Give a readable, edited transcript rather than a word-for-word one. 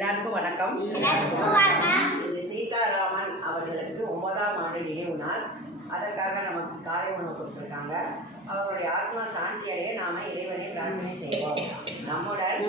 எல்லாருக்கும் வணக்கம். இது சீதாராமன் அவர்களுக்கு 9ஆம் ஆண்டு நினைவு நாள். அதற்காக நமக்கு காலை உணவு கொடுத்துருக்காங்க. அவருடைய ஆத்மா சாந்தி அடைய நாம இறைவனை பிரார்த்தனை செய்வோம். நம்முடன்